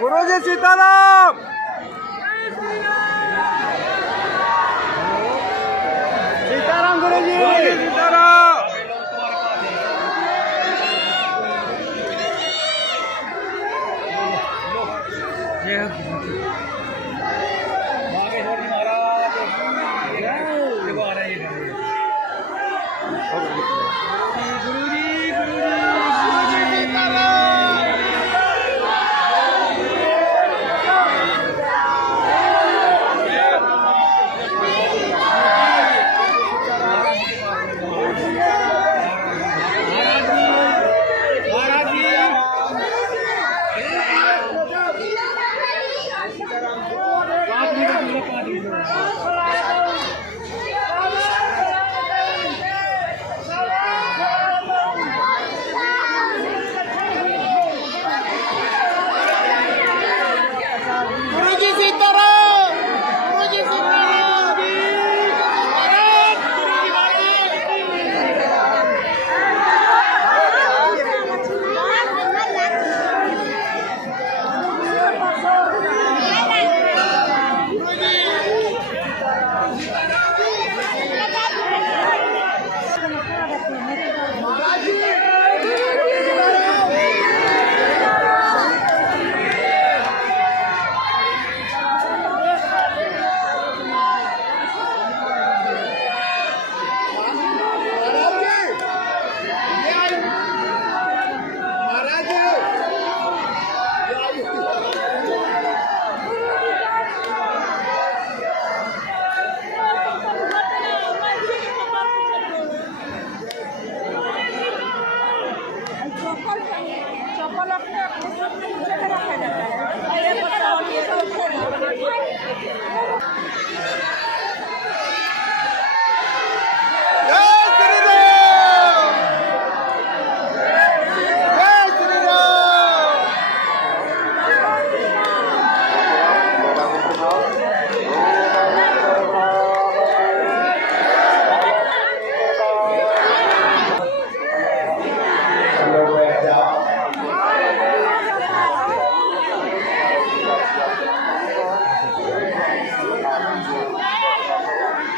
गुरुजी सीताराम। सीताराम गुरुजी सीताराम।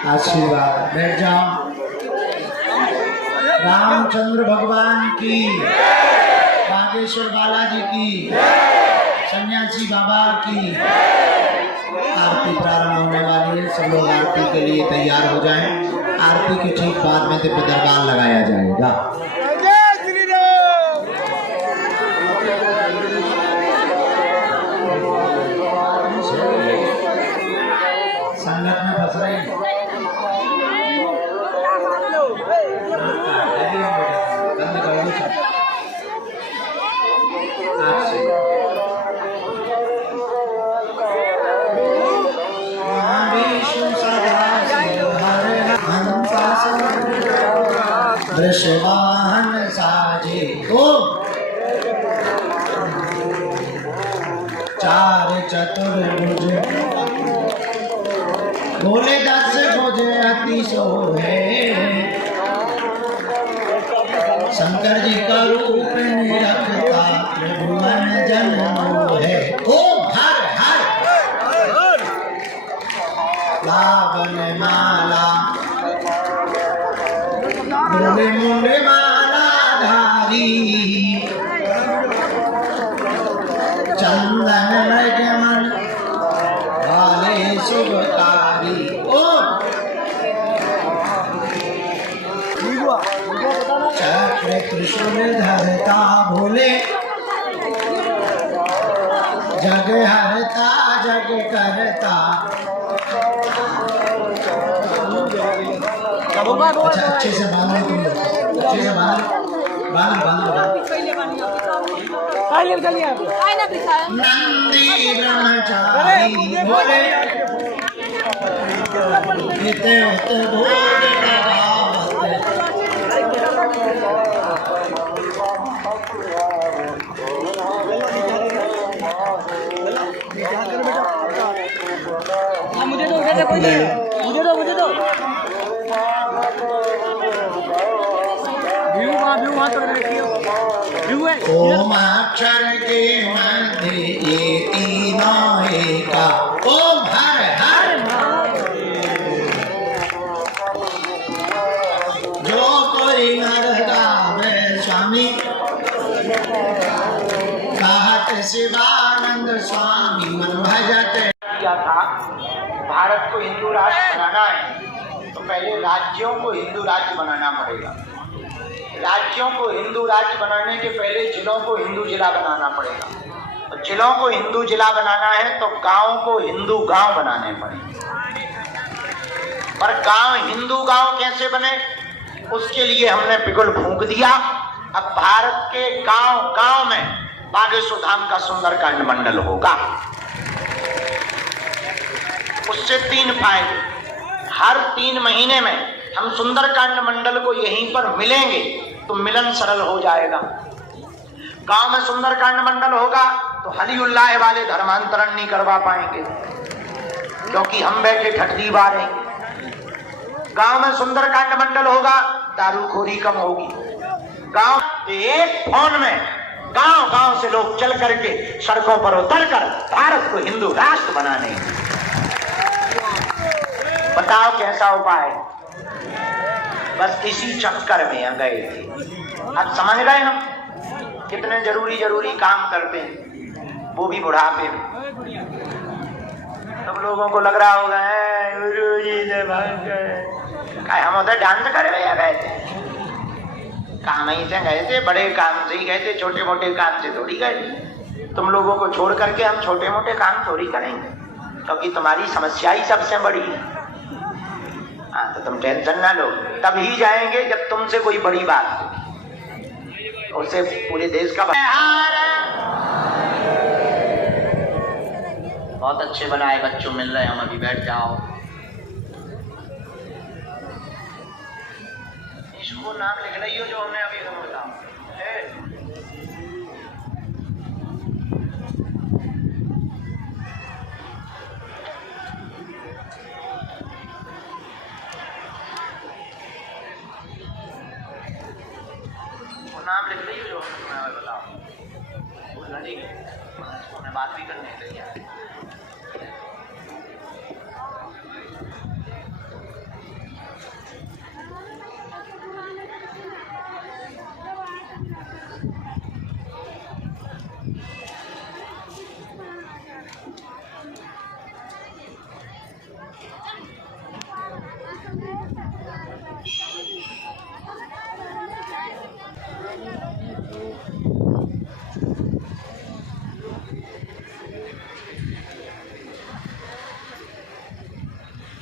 आशीर्वाद बैठ जाओ। रामचंद्र भगवान की, बागेश्वर बालाजी की, सन्यासी बाबा की आरती प्रारंभ होने वाली है। सब लोग आरती के लिए तैयार हो जाएं। आरती के ठीक बाद में दिव्य दरबार लगाया जाएगा। संगत में फंस रही है। वृषवाहन साजे ओम चार चतुर्भुज बोले 10 भुज अति सोहे। शंकर जी का रूप निरखता त्रिभुवन जन मोहे। ओम हर हर लावन माला बोले मुंडे माला धारी। चंदन मृगमन वाले शुभकारी। ओम चक्र त्रिशूल धरता भोले जग हरता जग करता। अच्छा अच्छे से बांधो तुम लोग, अच्छे से बांधो। नंदी ब्रह्मचारी बोले हित भोग मुझे दो व्यू वहाँ तो रखियो व्यू है। ओम अक्षर के मध्य तीनों एका। ओम हर हर जो कोई नर गावे स्वामी कहत शिवानंद स्वामी मन भजते। किया था भारत को हिंदू राष्ट्र बनाना है तो पहले राज्यों को हिंदू राज्य बनाना पड़ेगा। राज्यों को हिंदू राज्य बनाने के पहले जिलों को हिंदू जिला बनाना पड़ेगा। और जिलों को हिंदू जिला बनाना है तो गांवों को हिंदू गांव बनाने पड़ेंगे। पर गांव हिंदू गांव कैसे बने, उसके लिए हमने बिगुल फूंक दिया। अब भारत के गांव गांव में बागेश्वर धाम का सुंदरकांड मंडल होगा। उससे 3 फायदे, हर 3 महीने में हम सुंदरकांड मंडल को यहीं पर मिलेंगे तो मिलन सरल हो जाएगा। गांव में सुंदरकांड मंडल होगा तो हली उल्लाह वाले धर्मांतरण नहीं करवा पाएंगे क्योंकि हम बैठे ठटली बारेंगे। गांव में सुंदरकांड मंडल होगा, दारूखोरी कम होगी। गांव एक फोन में गांव गांव से लोग चल करके सड़कों पर उतरकर भारत को हिंदू राष्ट्र बनाने। बताओ कैसा उपाय। बस इसी चक्कर में गए थे। अब समझ गए हम कितने जरूरी काम करते हैं, वो भी बुढ़ापे में। सब लोगों को लग रहा होगा गुरुजी से भाग गए। हम उधर डांस करे या गए थे? काम ही से गए थे, बड़े काम से ही गए थे, छोटे मोटे काम से थोड़ी गए। तुम लोगों को छोड़ करके हम छोटे मोटे काम थोड़ी करेंगे क्योंकि तुम्हारी समस्या ही सबसे बड़ी है। हाँ तो तुम टेंशन ना लो, तभी जाएंगे जब तुमसे कोई बड़ी बात हो, उससे पूरे देश का। बहुत अच्छे बनाए बच्चों मिल रहे हैं, हम अभी बैठ जाओ। इसको नाम लिख रही हो जो हमने अभी बताओ। नाम लिख रही हो जो तुम्हें बताओ। बोलना ठीक है, मैं बात भी करने के लिए।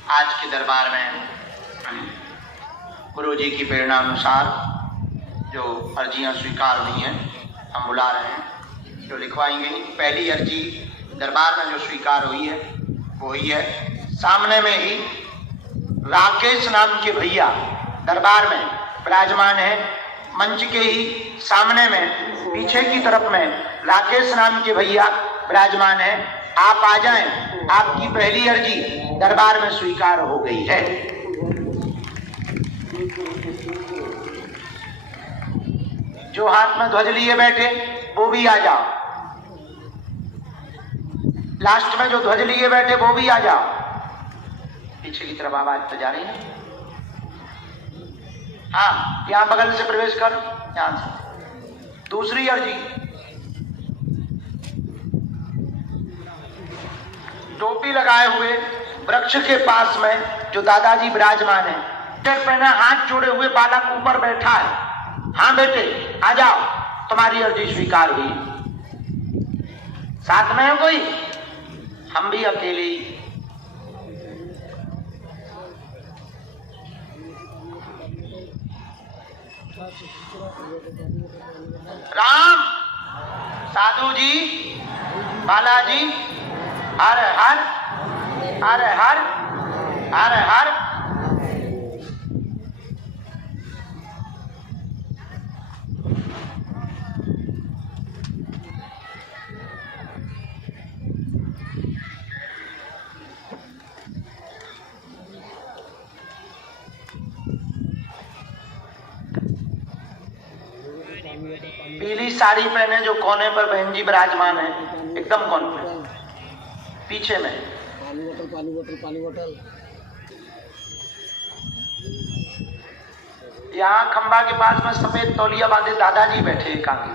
आज के दरबार में गुरुजी की प्रेरणा अनुसार जो अर्जियां स्वीकार हुई हैं हम बुला रहे हैं, जो लिखवाई गई। पहली अर्जी दरबार में जो स्वीकार हुई है वो ही है। सामने में ही राकेश नाम के भैया दरबार में विराजमान है। मंच के ही सामने में पीछे की तरफ में राकेश नाम के भैया विराजमान है। आप आ जाएं, आपकी पहली अर्जी दरबार में स्वीकार हो गई है। जो हाथ में ध्वज लिए बैठे वो भी आ जाओ। लास्ट में जो ध्वज लिए बैठे वो भी आ जाओ। पीछे की तरफ आवाज तो जा रही है। हाँ, यहां बगल से प्रवेश कर, यहां से। दूसरी अर्जी, टोपी लगाए हुए वृक्ष के पास में जो दादाजी विराजमान है, टिकट पहना, हाथ जोड़े हुए बालक ऊपर बैठा है। हाँ बेटे आ जाओ, तुम्हारी अर्जी स्वीकार हुई। साथ में है कोई? हम भी अकेले ही। राम, साधु जी, बालाजी, हर हर हर हर हर हर। पीली साड़ी पहने जो कोने पर बहन जी विराजमान है, एकदम कोने पे। पीछे में। पानी बोतल। यहाँ खंबा के पास में सफेद तौलिया बांधे दादाजी बैठे एक आगे।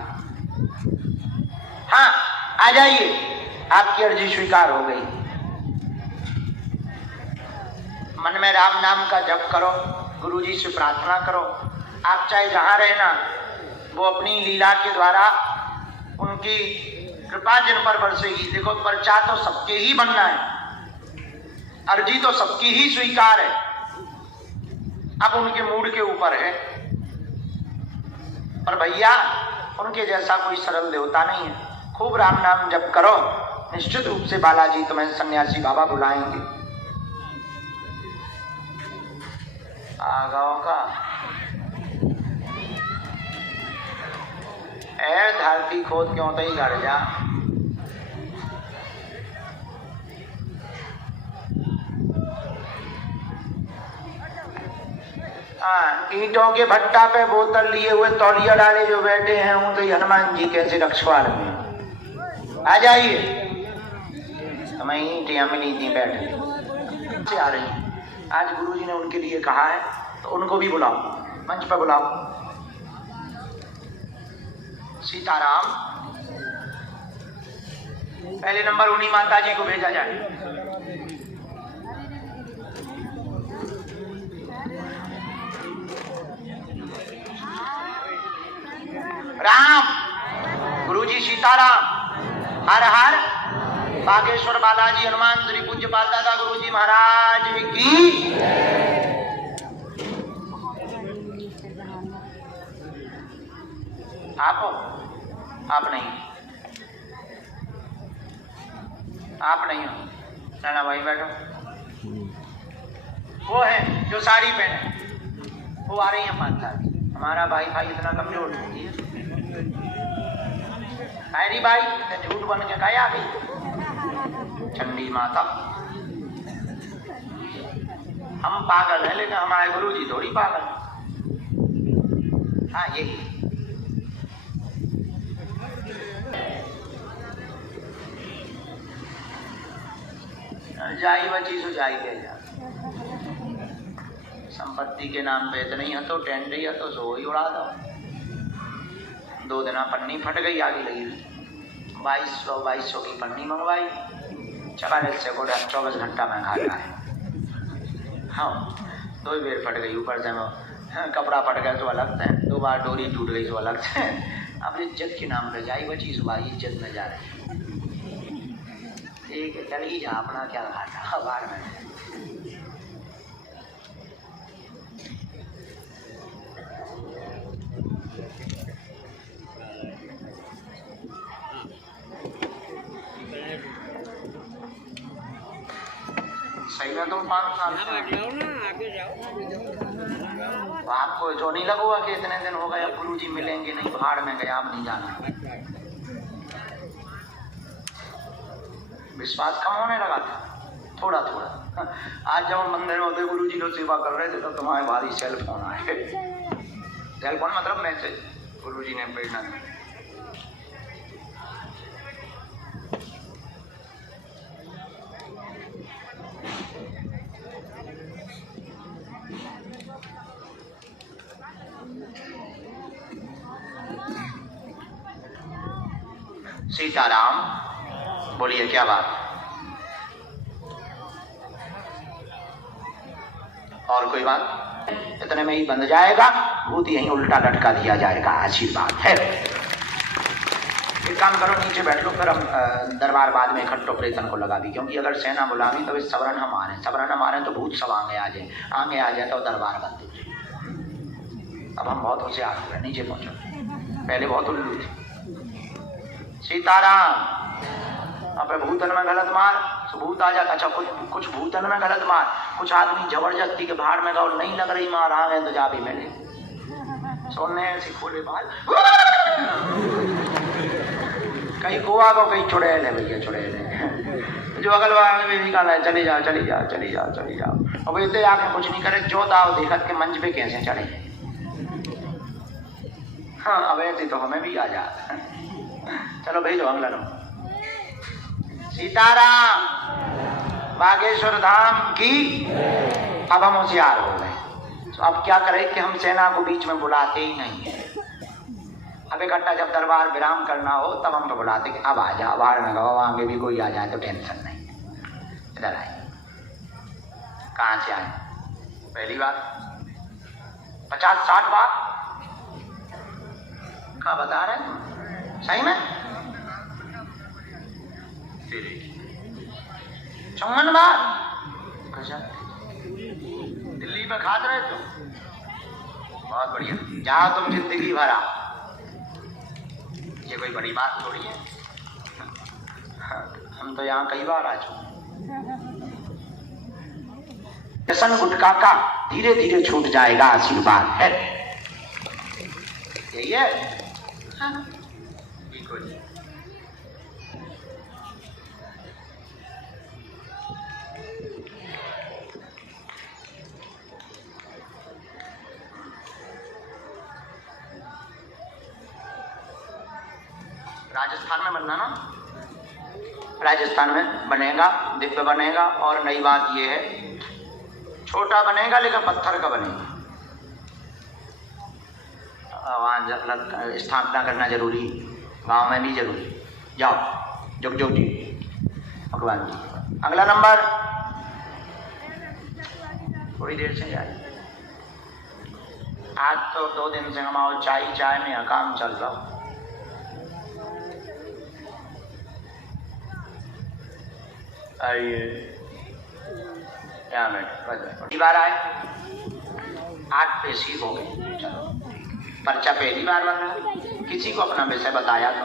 हाँ, आ जाइए, आपकी अर्जी स्वीकार हो गई। मन में राम नाम का जप करो, गुरुजी से प्रार्थना करो। आप चाहे जहां रहना, वो अपनी लीला के द्वारा उनकी कृपा जिन पर बरसेगी। देखो, पर्चा तो सबके ही बनना है, अर्जी तो सबकी ही स्वीकार है, अब उनके मूड के ऊपर है। पर भैया, उनके जैसा कोई सरल देवता नहीं है। खूब राम नाम जप करो, निश्चित रूप से बालाजी तुम्हें सन्यासी बाबा बुलाएंगे। आगाओं का ऐ धरती खोद क्यों तई गड़ जा। ईंटों के भट्टा पे बोतल लिए हुए तौलिया डाले जो बैठे हैं, वो तो हनुमान जी कैसे रखवाल में। आ जाइए, हमें ईंटियां मिली थी बैठे से आ रही हैं। आज गुरुजी ने उनके लिए कहा है, तो उनको भी बुलाओ, मंच पर बुलाओ। सीताराम, पहले नंबर उन्हीं माता जी को भेजा जाए। राम, गुरुजी सीताराम, हर हर बागेश्वर बालाजी हनुमान श्री पूज्य पाद दादा गुरुजी महाराज की। आप हो? आप नहीं, आप नहीं हो। नाना भाई बैठो। वो है जो साड़ी पहने, वो आ रही है माता। हमारा भाई भाई इतना कमजोर नहीं है। अरे भाई, झूठ बन के क्या आ गई चंडी माता। हम पागल हैं, लेकिन हमारे गुरुजी थोड़ी पागल। हाँ, यही जाई बची सो जाई के जा। संपत्ति के नाम पे इतने ही हतो, टेंट ही हतो, सो ही उड़ा दो। 2 दिन पन्नी फट गई, आगे लगी 2200 की पन्नी मंगवाई। 40 से 24 घंटा में खाता है। हाँ, 2 बेर फट गई, ऊपर से कपड़ा फट गया तो अलग से, 2 बार डोरी टूट गई तो अलग से। अब इज्जत के नाम पे जाई बची सो भाई इज्जत में जा रही। ठीक है, चल ही जा, अपना क्या घाटा बाहर में। सही में तुम 5 साल आपको जो नहीं लगूगा कि इतने दिन हो गए, अब गुरुजी मिलेंगे नहीं, भाड़ में गया, आप नहीं जाना। विश्वास कम होने लगा था थोड़ा थोड़ा। आज जब हम मंदिर में होते गुरुजी लोग सेवा कर रहे थे, तो तुम्हारे भारी सेल फोन आए। सेल फोन मतलब मैसेज गुरुजी ने भेजना। सीताराम, बोलिए क्या बात। और कोई बात? इतने में ही बंद जाएगा, भूत यहीं उल्टा लटका दिया जाएगा। आशीर्वाद है। एक काम करो, नीचे बैठ लो, फिर हम दरबार बाद में इकट्ठो प्रेतन को लगा दी। क्योंकि अगर सेना बुलावी तो सबरन हमारे तो भूत सब आगे आ जाए तो दरबार बंद हो जाए। अब हम बहुत होशियार हो गए, नीचे पहुंचो, पहले बहुत उल्लू थे। सीताराम, अब भूतन में गलत मार, भूत आ जाता। अच्छा, कुछ भूतन में गलत मार, कुछ आदमी जबरदस्ती के भाड़ में गए, नहीं लग रही मार, आ गए तो जा भी मिले। सोने ऐसे खोले बाल, कहीं गोवा को, कहीं चुड़ैल है भैया, चुड़ैल है। जो अगल वाले में निकाला है, चली जाओ। अब इतने आके कुछ नहीं करे, जो दाव देखत के मंच पे कैसे चढ़े। हाँ, अब ऐसे तो हमें भी आ जाता। चलो भेजो अगला लो। सीताराम। बागेश्वर धाम की। अब हम होशियार हो गए, तो अब क्या करें कि हम सेना को बीच में बुलाते ही नहीं है। अब इकट्ठा जब दरबार विराम करना हो तब हम तो बुलाते कि अब आ जाओ, बाहर न गवाओ, आगे भी कोई आ जाए तो टेंशन नहीं है, इधर आए। कहाँ से आए? पहली बार 50-60 बार क्या बता रहे हैं? सही में 54 बार। अच्छा, दिल्ली में खाते रहे तो बहुत बढ़िया। जाओ तुम जिंदगी भरा, ये कोई बड़ी बात थोड़ी है। हम तो यहाँ कई बार आ चुके। व्यसन गुटखा का धीरे धीरे छूट जाएगा, आशीर्वाद है। यही है। बिल्कुल। राजस्थान में बनना ना, राजस्थान में बनेगा, दिव्य बनेगा। और नई बात ये है, छोटा बनेगा लेकिन पत्थर का बनेगा। वहाँ स्थापना करना जरूरी, गांव में भी जरूरी। जाओ जुग जुग जी भगवान जी। अगला नंबर थोड़ी देर से जाए। आज तो 2 दिन से हमारा चाय में काम चल रहा। आइए क्या पहली बार आए, 8 पेशी हो गए। चलो, पर्चा पहली बार बन रहा है। किसी को अपना विषय बताया तो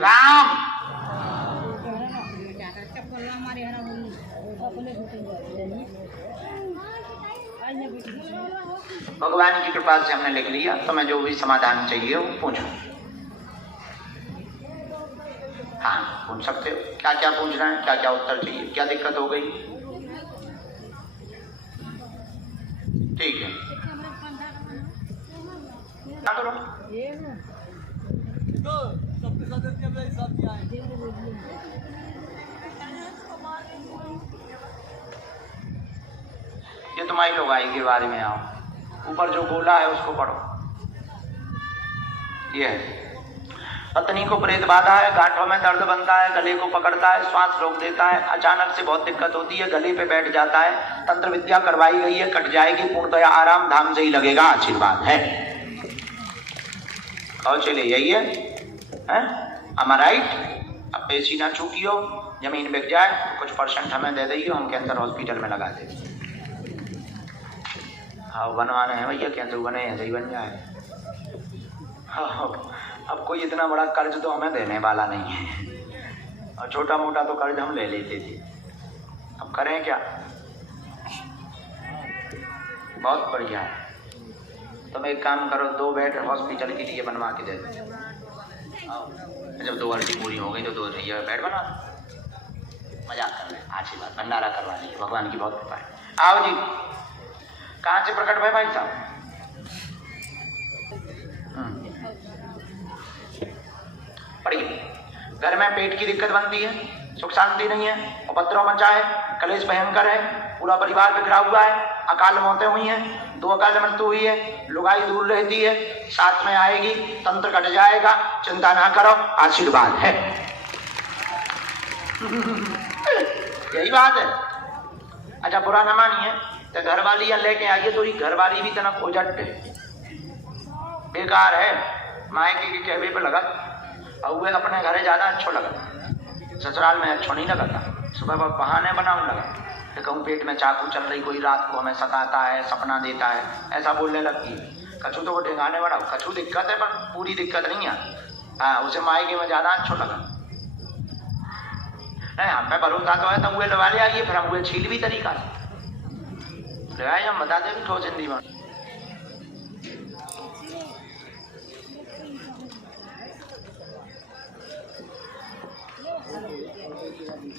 राम। भगवान की कृपा से हमने लिख लिया, तो मैं जो भी समाधान चाहिए वो पूछूं। हाँ पूछ सकते हो, क्या क्या पूछना है, क्या क्या उत्तर चाहिए, क्या दिक्कत हो गई। ठीक है, क्या करो। ये तुम्हारी लोगाई के बारे में आओ। ऊपर जो बोला है उसको पढ़ो। ये है, पत्नी को प्रेत बाधा है, गांठों में दर्द बनता है, गले को पकड़ता है, श्वास रोक देता है, अचानक से बहुत दिक्कत होती है, गले पे बैठ जाता है, तंत्र विद्या करवाई गई है, कट जाएगी, पूर्णतया आराम धाम से ही लगेगा, आशीर्वाद है। और चलिए यही है, am I right? अब पेशी ना चूकी हो, जमीन बिक जाए, कुछ % हमें दे दीजिए, हम कैंसर हॉस्पिटल में लगा देंगे। हाँ बनवाने हैं भैया, कैंसर बने ऐसे ही बन जाए। हाँ, अब कोई इतना बड़ा कर्ज तो हमें देने वाला नहीं है, और छोटा मोटा तो कर्ज हम ले लेते थे। अब करें क्या। बहुत बढ़िया है, तुम एक काम करो, 2 बेड हॉस्पिटल के लिए बनवा के दे दो। जब 2 अर्जी पूरी हो गई तो 2 बेड बना, मजाक कर रहे हैं। आशीर्वाद भंडारा करवा लीजिए, भगवान की बहुत कृपा है। आओ जी, कहाँ से प्रकट हुए भाई साहब? पढ़िए। घर में पेट की दिक्कत बनती है, सुख शांति नहीं है, उपद्रव मचा है, कलेश भयंकर है, पूरा परिवार बिखरा हुआ है, अकाल मौतें हुई हैं, 2 अकाल मृत्यु हुई है, लुगाई दूर रहती है, साथ में आएगी, तंत्र कट जाएगा, चिंता ना करो, आशीर्वाद है। यही बात है। अच्छा बुरा ना मानिए, तो घर वाली लेके आइए, तो घर वाली भी तना खोजट बेकार है, मायके के कहवे पे लगा, और वे अपने घरे ज़्यादा अच्छा लगा, ससुराल में अच्छा नहीं लगा। सुबह बहाने बनाऊँ लगा कि कहूँ पेट में चाकू चल रही, कोई रात को हमें सताता है, सपना देता है, ऐसा बोलने लगती है। कछू तो वो ठिकाने बढ़ाओ, कछू दिक्कत है पर पूरी दिक्कत नहीं है। हाँ उसे मायके में ज्यादा अच्छो लगा। नहीं हमें भरोसा तो है, तो वो लगा ले आइए, फिर हम वो छील भी तरीका से लगाए, हम बता दें ठोस हिंदी में।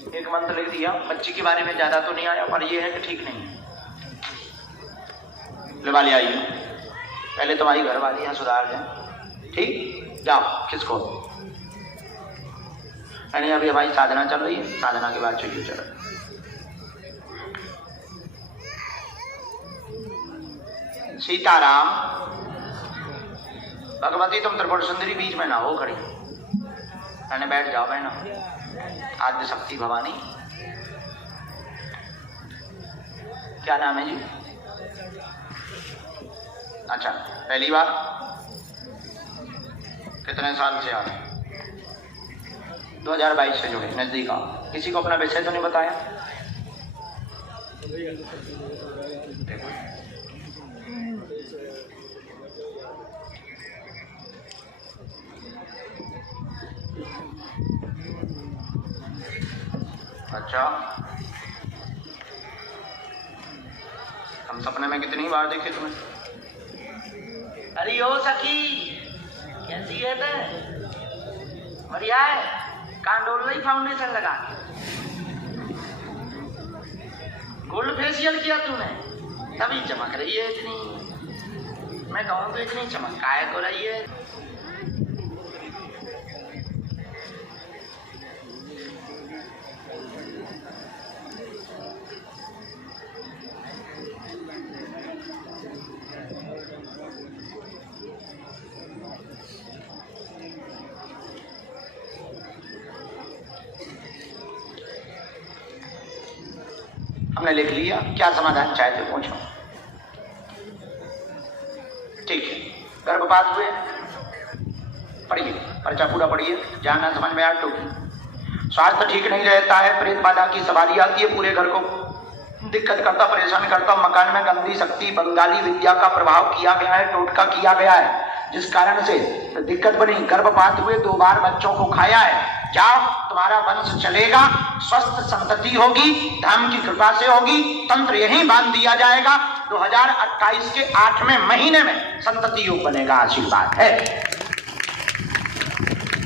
एक मंत्र लिख दिया, बच्ची के बारे में ज्यादा तो नहीं आया, पर ये है कि ठीक नहीं है। लगा ले आइए, पहले तुम्हारी घर वाली यहाँ सुधार जाए, ठीक, जाओ किसको नहीं, अभी हमारी साधना चल रही है, साधना के बाद चाहिए चल रहा। सीताराम। भगवती तुम त्रिपुर सुंदरी बीच में ना हो खड़ी, मैंने बैठ जाओ बहना। आद्य शक्ति भवानी, क्या नाम है जी? अच्छा, पहली बार कितने साल से आ रहे? 2022 से जुड़े, नजदीक आओ। किसी को अपना विषय तो नहीं बताया? अच्छा, हम सपने में कितनी बार देखे तुम्हें? अरे ओ सखी, कैसी है ते? बढ़िया है, कांडोल रही फाउंडेशन लगा के, गोल्ड फेशियल किया तूने, तभी चमक रही है इतनी। मैं कहूँ तो इतनी चमक काय को रही है। हमने लिख लिया, क्या समाधान चाहते पूछो। ठीक है, गर्भपात हुए, पढ़िए पर्चा पूरा पढ़िए, जानना समझ में आ टोकी। स्वास्थ्य ठीक नहीं रहता है, प्रेत बाधा की सवारी आती है, पूरे घर को दिक्कत करता, परेशान करता। मकान में गंदी शक्ति, बंगाली विद्या का प्रभाव किया गया है, टोटका किया गया है, जिस कारण से दिक्कत बनी। गर्भपात हुए, 2 बार बच्चों को खाया है। जाओ, तुम्हारा वंश चलेगा, स्वस्थ संतति होगी, धर्म की कृपा से होगी। तंत्र यही बांध दिया जाएगा, 2028 के 8वें महीने में संतति योग बनेगा। आशीर्वाद है,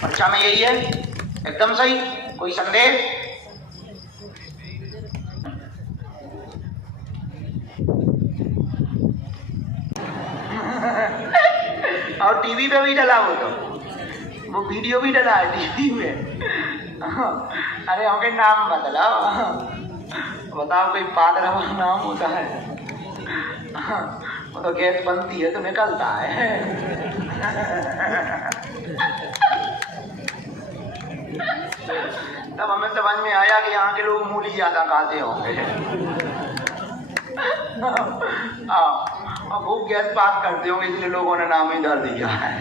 पर्चा में यही है, एकदम सही। कोई संदेह? और टीवी पे भी डला वो वीडियो भी डला है टीवी में। अरे हमके नाम बदलाओ, बताओ कोई पादरा नाम होता है, वो तो गैस बनती है तो निकलता है। तब हमें समझ में आया कि यहाँ के लोग मूली ज्यादा खाते होंगे। और खूब गैस पास करते होंगे, इसलिए लोगों ने नाम ही धर दिया है।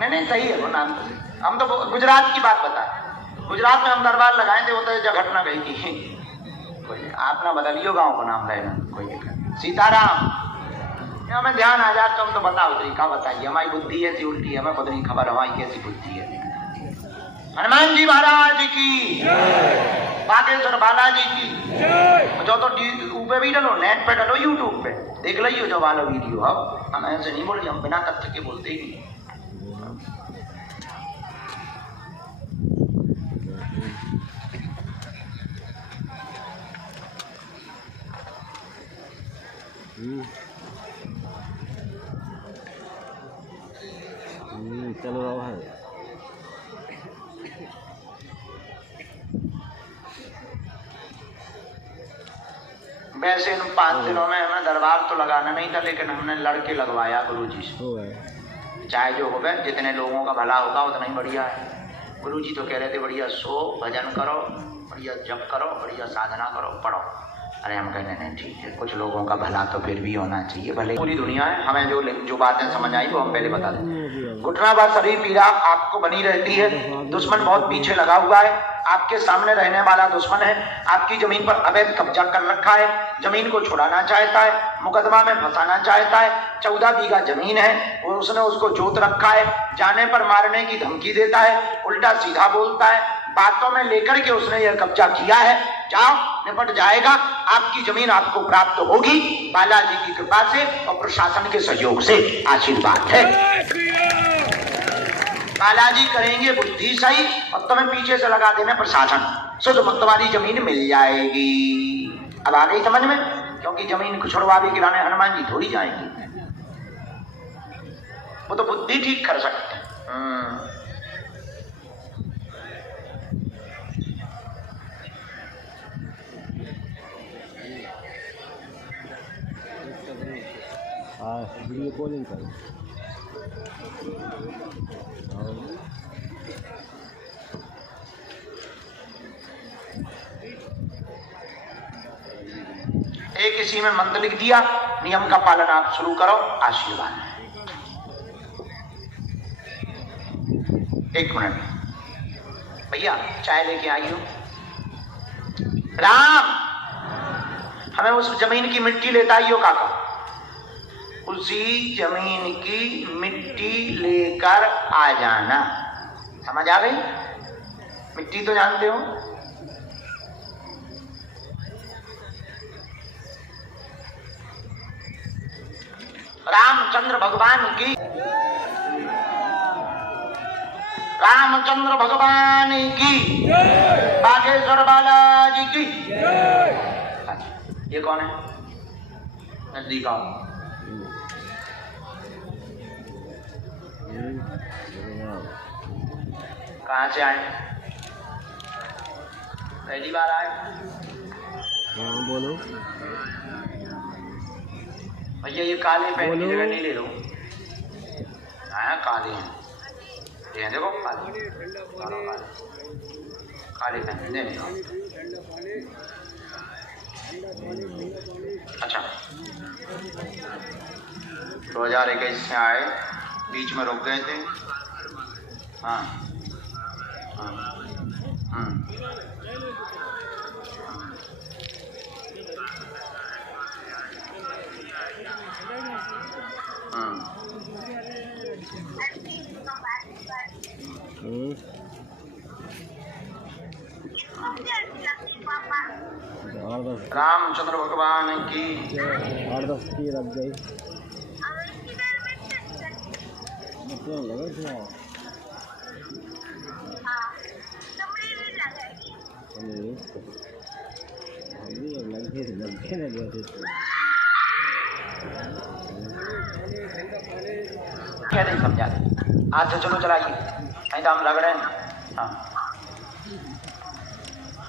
नहीं सही है वो नाम। हम तो गुजरात की बात बताए, गुजरात में हम दरबार लगाए थे, वो तो जब घटना गई थी। कोई आप ना बदलियो गाँव का नाम लेना, कोई दिक्कत। सीताराम, हमें ध्यान आ जाए तो हम तो बताओ तरीका बताइए। हमारी बुद्धि ऐसी उल्टी है, हमें खुद नहीं खबर हमारी कैसी बुद्धि है। हनुमान जी महाराज की, बागेश्वर बालाजी की। जो तो ऊपर भी डलो, नेट पे डलो, यूट्यूब पे देख लो जो वाला वीडियो। अब हम ऐसे नहीं बोल रहे, हम बिना तथ्य के बोलते ही नहीं। चल रहा है। वैसे इन 5 दिनों में हमें दरबार तो लगाना नहीं था, लेकिन हमने लड़के लगवाया गुरुजी से। चाहे जो हो गए, जितने लोगों का भला होगा उतना ही बढ़िया है। गुरुजी तो कह रहे थे बढ़िया सो, भजन करो, बढ़िया जप करो, बढ़िया साधना करो, पढ़ो। अरे हम कहने नहीं ठीक है, कुछ लोगों का भला तो फिर भी होना चाहिए, भले पूरी दुनिया है। हमें जो बातें समझ आई वो हम पहले बता दें। घुटना बाद शरीर पीड़ा आपको बनी रहती है, दुश्मन बहुत पीछे लगा हुआ है, आपके सामने रहने वाला दुश्मन है, आपकी जमीन पर अवैध कब्जा कर रखा है, जमीन को छुड़ाना चाहता है, मुकदमा में फंसाना चाहता है। 14 बीघा जमीन है और उसने उसको जोत रखा है, जाने पर मारने की धमकी देता है, उल्टा सीधा बोलता है, बातों में लेकर के उसने यह कब्जा किया है। जाओ, निपट जाएगा, आपकी जमीन आपको प्राप्त होगी बालाजी की कृपा से और प्रशासन के सहयोग से। आशीर्वाद है, बालाजी करेंगे बुद्धि सही और तुम्हें पीछे से लगा देना प्रशासन, शुद्ध तुम्हारी जमीन मिल जाएगी। अब आ गई समझ में? क्योंकि जमीन को छुड़वा भी गिराने हनुमान जी थोड़ी जाएंगे, वो तो बुद्धि ठीक कर सकते हैं। वीडियो कॉलिंग कर। एक इसी में मंत्र लिख दिया, नियम का पालन आप शुरू करो, आशीर्वाद है। 1 मिनट भैया, चाय लेके आइयो। राम, हमें उस जमीन की मिट्टी लेता आइयो काका, उसी जमीन की मिट्टी लेकर आ जाना। समझ आ गई? मिट्टी तो जानते हो। रामचंद्र भगवान की, रामचंद्र भगवान की, बागेश्वर बालाजी की। ये कौन है? नजदीक आओ। कहाँ से आए? पहली बार आए? हाँ बोलो भैया, ये काले पहन की जगह नीले लो। हाँ काले हैं, ये देखो काले, काले पहन दे। अच्छा, 2021 से आए, बीच में रुक गए थे। हाँ रामचंद्र भगवान की 8-10 की रख गई। क्या नहीं समझा दे, आज से चलो चलाइए, नहीं तो हम लग रहे हैं। हाँ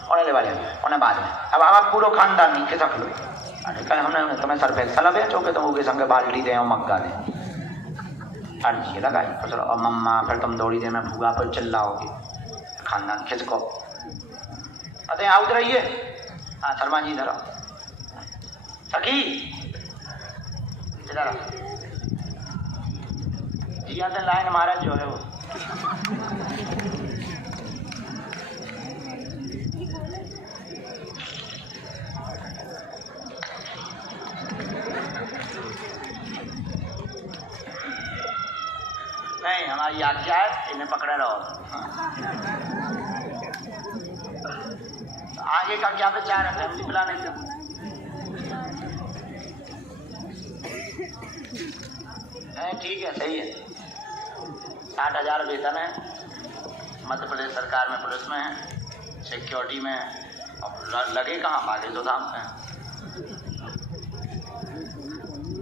होने वाले होने बाद में अब आप पूरा खानदान नीचे रख लो। अरे कल हमने तुम्हें सर पे सला बेचो के तुम उनके संग बाल्टी दें और मग्गा दें, हर चीज लगाई चलो। और मम्मा फिर तुम दौड़ी दे में भूगा पर चिल्लाओगे, खानदान खिसको। अरे आओ उधर आइए। हाँ शर्मा जी इधर आओ, सखी इधर आओ। जिया से लाइन महाराज जो है वो नहीं, हमारी आज्ञा है, इन्हें पकड़े रहो। आगे का क्या विचार है? फैमिली प्लानिंग नहीं, ठीक है, सही है। 60,000 वेतन है, मध्य प्रदेश सरकार में पुलिस में है, सिक्योरिटी में है। अब लगे कहाँ? बाकी तो धाम में।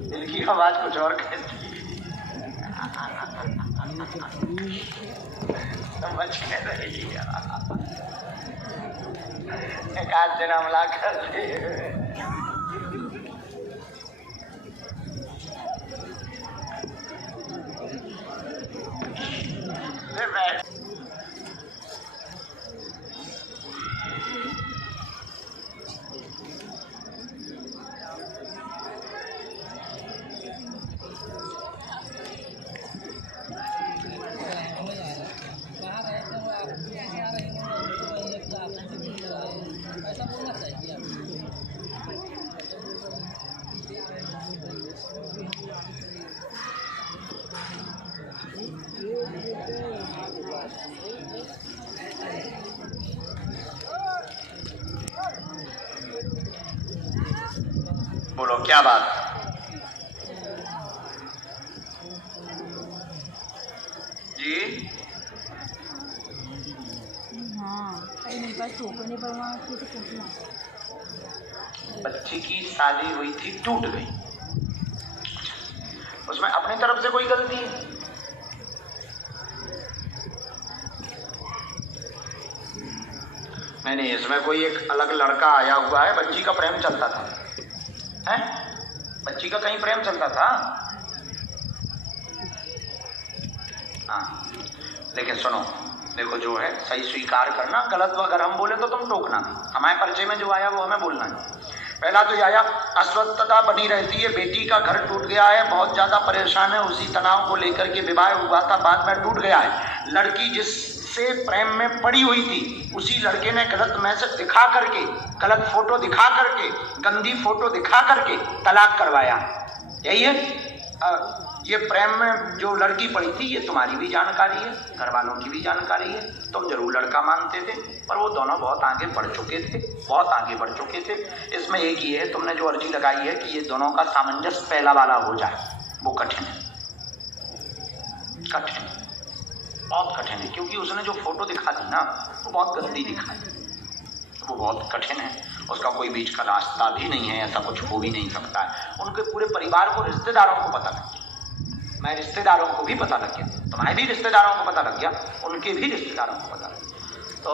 दिल की आवाज कुछ और कहती है। समझ के रहिए, एक आध दिन हमला कर दिए। बोलो क्या बात? जी मेरे पास टोकन पर वहाँ तो पूछना। बच्ची की शादी हुई थी, टूट गई, उसमें अपनी तरफ से कोई गलती है? नहीं, इसमें कोई एक अलग लड़का आया हुआ है, बच्ची का प्रेम चलता था, हैं? बच्ची का कहीं प्रेम चलता था? हाँ, लेकिन सुनो, देखो जो है सही स्वीकार करना, गलत अगर हम बोले तो तुम टोकना। हमारे परिचय में जो आया वो हमें बोलना है। पहला तो आया, अस्वस्थता बनी रहती है, बेटी का घर टूट गया है, बहुत ज्यादा परेशान है, उसी तनाव को लेकर के विवाह हुआ था, बाद में टूट गया है। लड़की जिससे प्रेम में पड़ी हुई थी, उसी लड़के ने गलत मैसेज दिखा करके, गलत फोटो दिखा करके, गंदी फोटो दिखा करके तलाक करवाया। यही है। ये प्रेम में जो लड़की पड़ी थी, ये तुम्हारी भी जानकारी है, घर वालों की भी जानकारी है, तुम जरूर लड़का मानते थे, पर वो दोनों बहुत आगे बढ़ चुके थे, बहुत आगे बढ़ चुके थे। इसमें एक ही है, तुमने जो अर्जी लगाई है कि ये दोनों का सामंजस्य पहला वाला हो जाए, वो कठिन है, कठिन, बहुत कठिन है, क्योंकि उसने जो फोटो दिखा दी ना, वो बहुत गंदी दिखाई, वो बहुत कठिन है। उसका कोई बीच का रास्ता भी नहीं है, ऐसा कुछ हो भी नहीं सकता है। उनके पूरे परिवार को, रिश्तेदारों को पता लग गया, मैं रिश्तेदारों को भी पता लग गया, तुम्हारे भी रिश्तेदारों को पता लग गया, उनके भी रिश्तेदारों को पता लग गया। तो